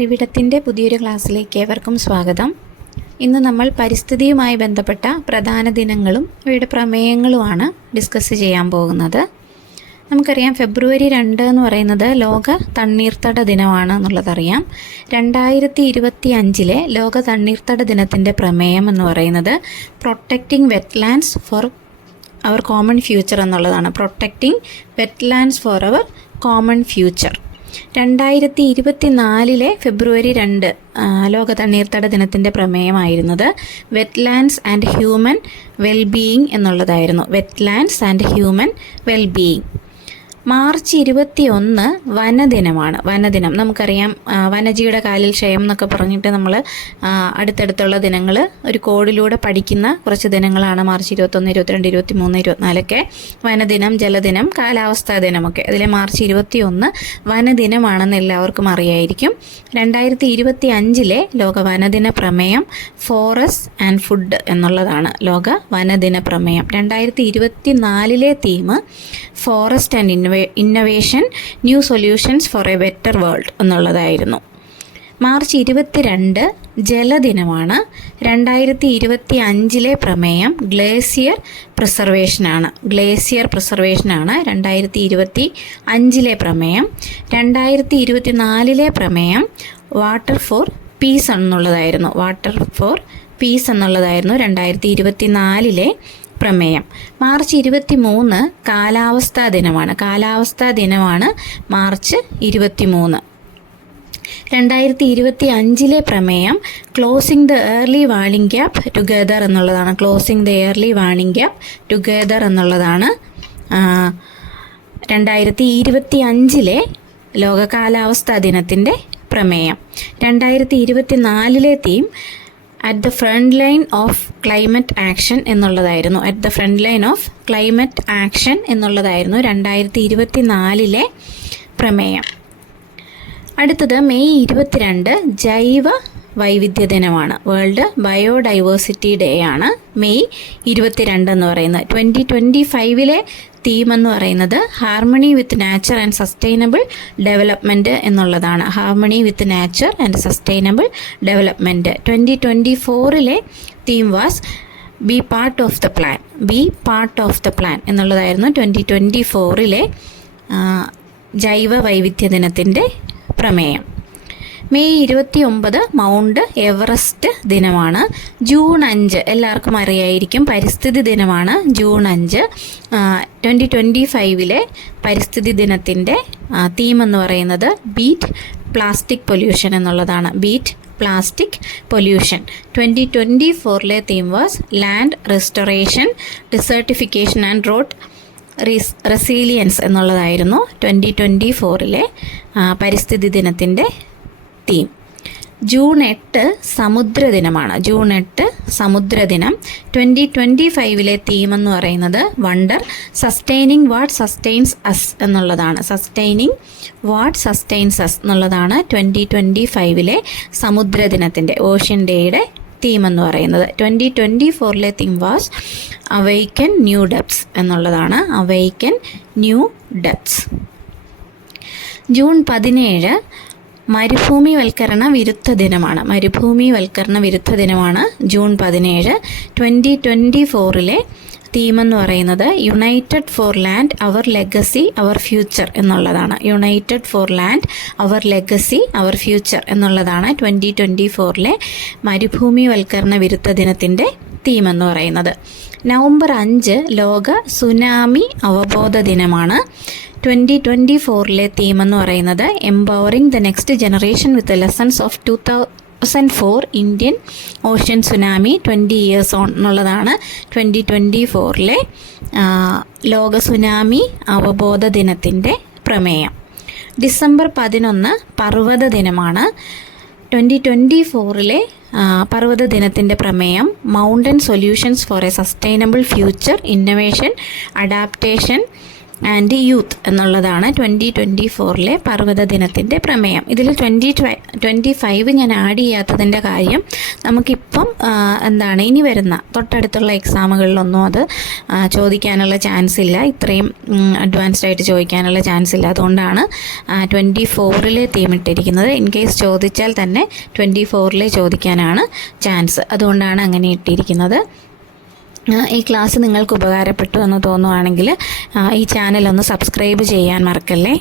അറിവിടത്തിൻ്റെ പുതിയൊരു ക്ലാസ്സിലേക്ക് ഏവർക്കും സ്വാഗതം. ഇന്ന് നമ്മൾ പരിസ്ഥിതിയുമായി ബന്ധപ്പെട്ട പ്രധാന ദിനങ്ങളും അവയുടെ പ്രമേയങ്ങളുമാണ് ഡിസ്കസ് ചെയ്യാൻ പോകുന്നത്. നമുക്കറിയാം ഫെബ്രുവരി 2 എന്ന് പറയുന്നത് ലോക തണ്ണീർത്തട ദിനമാണ് എന്നുള്ളതറിയാം. 2025 ലോക തണ്ണീർത്തട ദിനത്തിൻ്റെ പ്രമേയം എന്ന് പറയുന്നത് പ്രൊട്ടക്റ്റിംഗ് വെറ്റ്ലാൻഡ്സ് ഫോർ അവർ കോമൺ ഫ്യൂച്ചർ എന്നുള്ളതാണ്. പ്രൊട്ടക്റ്റിംഗ് വെറ്റ്ലാൻഡ്സ് ഫോർ അവർ കോമൺ ഫ്യൂച്ചർ. 2024 ഫെബ്രുവരി 2 ലോക തണ്ണീർത്തട ദിനത്തിൻ്റെ പ്രമേയമായിരുന്നത് വെറ്റ്ലാൻഡ്സ് ആൻഡ് ഹ്യൂമൻ വെൽബീയിങ് എന്നുള്ളതായിരുന്നു. Wetlands and human wellbeing. March 21 വനദിനമാണ്. വനദിനം നമുക്കറിയാം. വനജീവിയുടെ കാലിൽ ക്ഷയം എന്നൊക്കെ പറഞ്ഞിട്ട് നമ്മൾ അടുത്തടുത്തുള്ള ദിനങ്ങൾ ഒരു കോഡിലൂടെ പഠിക്കുന്ന കുറച്ച് ദിനങ്ങളാണ് മാർച്ച് 21, 22, 23, 24 വനദിനം, ജലദിനം, കാലാവസ്ഥാ ദിനമൊക്കെ. അതിലെ മാർച്ച് 21 വനദിനമാണെന്ന് എല്ലാവർക്കും അറിയായിരിക്കും. 2025 ലോക വനദിന പ്രമേയം ഫോറസ്റ്റ് ആൻഡ് ഫുഡ് എന്നുള്ളതാണ്. ലോക വനദിന പ്രമേയം. 2024 theme forest and innovation, new solutions for A better world എന്നുള്ളതായിരുന്നു. മാർച്ച് 22 ജലദിനമാണ്. 2025 പ്രമേയം ഗ്ലേസിയർ പ്രിസർവേഷനാണ്. ഗ്ലേസിയർ പ്രിസർവേഷനാണ് 2025 പ്രമേയം. 2024 പ്രമേയം വാട്ടർ ഫോർ പീസ് എന്നുള്ളതായിരുന്നു. വാട്ടർ ഫോർ പീസ് എന്നുള്ളതായിരുന്നു 2024 പ്രമേയം. മാർച്ച് 23 കാലാവസ്ഥാ ദിനമാണ്. കാലാവസ്ഥാ ദിനമാണ് മാർച്ച് 23. 2025 പ്രമേയം closing the early warning gap together എന്നുള്ളതാണ്. Closing the early warning gap together എന്നുള്ളതാണ് 2025 ലോക കാലാവസ്ഥാ ദിനത്തിൻ്റെ പ്രമേയം. 2024 theme at the front line of climate action എന്നുള്ളതായിരുന്നു. At the front line of climate action എന്നുള്ളതായിരുന്നു 2024 പ്രമേയം. അടുത്തത് മെയ് 22 ജൈവ വൈവിധ്യ ദിനമാണ്. വേൾഡ് ബയോഡൈവേഴ്സിറ്റി ഡേ ആണ് മെയ് 22 എന്ന് പറയുന്നത്. 2025 തീം എന്ന് പറയുന്നത് harmony with nature and sustainable development എന്നുള്ളതാണ്. Harmony with nature and sustainable development. 2024 theme was B part of the plan. B part of the plan എന്നുള്ളതായിരുന്നു 2024 ജൈവ വൈവിധ്യ ദിനത്തിൻ്റെ പ്രമേയം. മെയ് 29 മൗണ്ട് എവറസ്റ്റ് ദിനമാണ്. ജൂൺ 5 എല്ലാവർക്കും അറിയായിരിക്കും പരിസ്ഥിതി ദിനമാണ്. ജൂൺ 5 2025 പരിസ്ഥിതി ദിനത്തിൻ്റെ തീം എന്ന് പറയുന്നത് ബീറ്റ് പ്ലാസ്റ്റിക് പൊല്യൂഷൻ എന്നുള്ളതാണ്. Beat plastic pollution. 2024 theme was land restoration, desertification and road resilience എന്നുള്ളതായിരുന്നു 2024 പരിസ്ഥിതി ദിനത്തിൻ്റെ തീം. ജൂൺ 8 സമുദ്ര ദിനമാണ്. ജൂൺ 8 സമുദ്ര ദിനം. 2025 തീം എന്ന് പറയുന്നത് wonder sustaining what sustains us എന്നുള്ളതാണ്. സസ്റ്റൈനിങ് വാട്ട് സസ്റ്റെയിൻസ് അസ് എന്നുള്ളതാണ് 2025 സമുദ്ര ദിനത്തിൻ്റെ, ഓഷ്യൻ ഡേയുടെ തീം എന്ന് പറയുന്നത്. 2024 തീം വാസ് അവെയ്ക്കൻ ന്യൂ ഡെപ്ത്സ് എന്നുള്ളതാണ്. അവെയ്ക്കൻ ന്യൂ ഡെപ്ത്സ്. ജൂൺ 17 മരുഭൂമിവൽക്കരണ വിരുദ്ധ ദിനമാണ്. മരുഭൂമിവൽക്കരണ വിരുദ്ധ ദിനമാണ് ജൂൺ 17. 2024 തീം എന്ന് പറയുന്നത് united for land our legacy our future എന്നുള്ളതാണ്. United for land our legacy our future എന്നുള്ളതാണ് 2024 മരുഭൂമിവൽക്കരണ വിരുദ്ധ ദിനത്തിൻ്റെ തീം എന്ന് പറയുന്നത്. നവംബർ 5 ലോക സുനാമി അവബോധ ദിനമാണ്. 2024 തീം എന്ന് പറയുന്നത് empowering the next generation with lessons of 2004 Indian ocean tsunami 20 years on എന്നുള്ളതാണ് 2024 ലോക സുനാമി അവബോധ ദിനത്തിൻ്റെ പ്രമേയം. ഡിസംബർ 11 പർവ്വത ദിനമാണ്. 2024 പർവ്വത ദിനത്തിൻ്റെ പ്രമേയം mountain solutions for A sustainable future, innovation, adaptation and youth എന്നുള്ളതാണ് 2024 പർവ്വത ദിനത്തിൻ്റെ പ്രമേയം. ഇതിൽ 2025 ഞാൻ ആഡ് ചെയ്യാത്തതിൻ്റെ കാര്യം നമുക്കിപ്പം ഇനി വരുന്ന തൊട്ടടുത്തുള്ള എക്സാമുകളിലൊന്നും അത് ചോദിക്കാനുള്ള ചാൻസ് ഇല്ല, ഇത്രയും അഡ്വാൻസ്ഡ് ആയിട്ട് ചോദിക്കാനുള്ള ചാൻസ് ഇല്ല. അതുകൊണ്ടാണ് 24 തീം ഇട്ടിരിക്കുന്നത്. ഇൻ കേസ് ചോദിച്ചാൽ തന്നെ 24 ചോദിക്കാനാണ് ചാൻസ്, അതുകൊണ്ടാണ് അങ്ങനെ ഇട്ടിരിക്കുന്നത്. ഈ ക്ലാസ് നിങ്ങൾക്ക് ഉപകാരപ്പെട്ടു എന്ന് തോന്നുവാണെങ്കിൽ ഈ ചാനൽ ഒന്ന് സബ്സ്ക്രൈബ് ചെയ്യാൻ മറക്കല്ലേ.